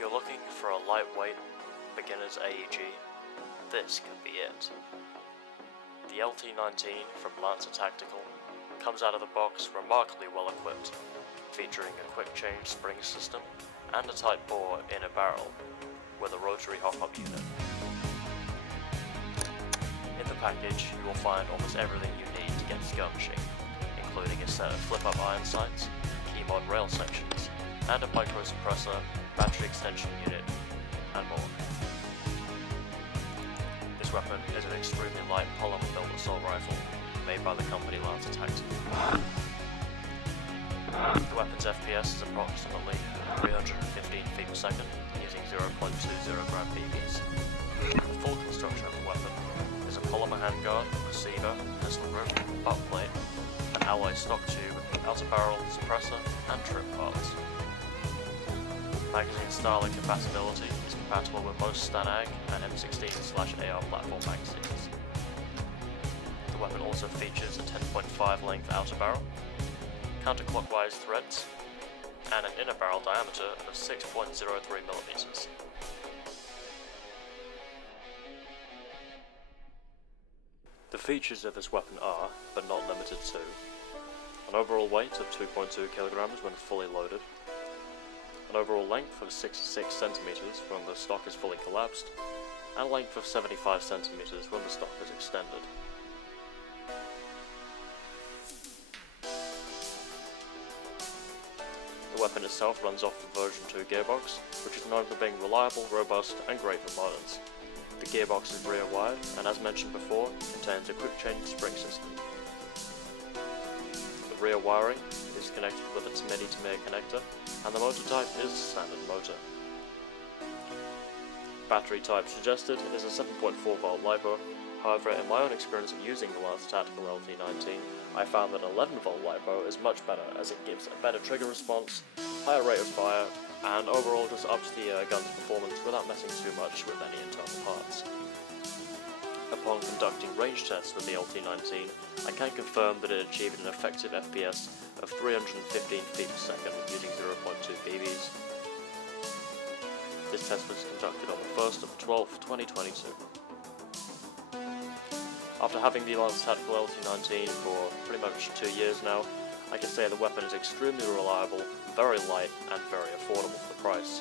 you're looking for a lightweight, beginner's AEG, this could be it. The LT-19 from Lancer Tactical comes out of the box remarkably well equipped, featuring a quick change spring system and a tight bore inner barrel with a rotary hop-up unit. In the package you will find almost everything you need to get skirmishing, including a set of flip-up iron sights, key mod rail sections, and a micro suppressor, battery extension unit, and more. This weapon is an extremely light polymer-built assault rifle made by the company Lancer Tactical. The weapon's FPS is approximately 315 feet per second, using 0.20 gram BBs. The full construction of the weapon is a polymer handguard, receiver, pistol grip, butt plate, an alloy stock tube, outer barrel, suppressor, and trim parts. Magazine style and compatibility is compatible with most STANAG and M16/AR platform magazines. The weapon also features a 10.5 length outer barrel, counterclockwise threads, and an inner barrel diameter of 6.03 millimeters. The features of this weapon are, but not limited to, an overall weight of 2.2 kilograms when fully loaded, an overall length of 66 centimeters when the stock is fully collapsed, and a length of 75 centimeters when the stock is extended. The weapon itself runs off the version 2 gearbox, which is known for being reliable, robust, and great for moderns. The gearbox is rear wired, and as mentioned before, contains a quick change spring system. The rear wiring is connected with its mini-to-mere connector, and the motor type is standard motor. Battery type suggested is a 7.4 volt LiPo. However, in my own experience of using the Lancer Tactical LT-19, I found that 11 volt LiPo is much better, as it gives a better trigger response, higher rate of fire, and overall just ups the gun's performance without messing too much with any internal parts. Upon conducting range tests with the LT-19, I can confirm that it achieved an effective FPS of 315 feet per second using 0.2 BBs. This test was conducted on the 1st of 12th, 2022. After having the Lancer Tactical LT-19 for pretty much 2 years now, I can say the weapon is extremely reliable, very light, and very affordable for the price.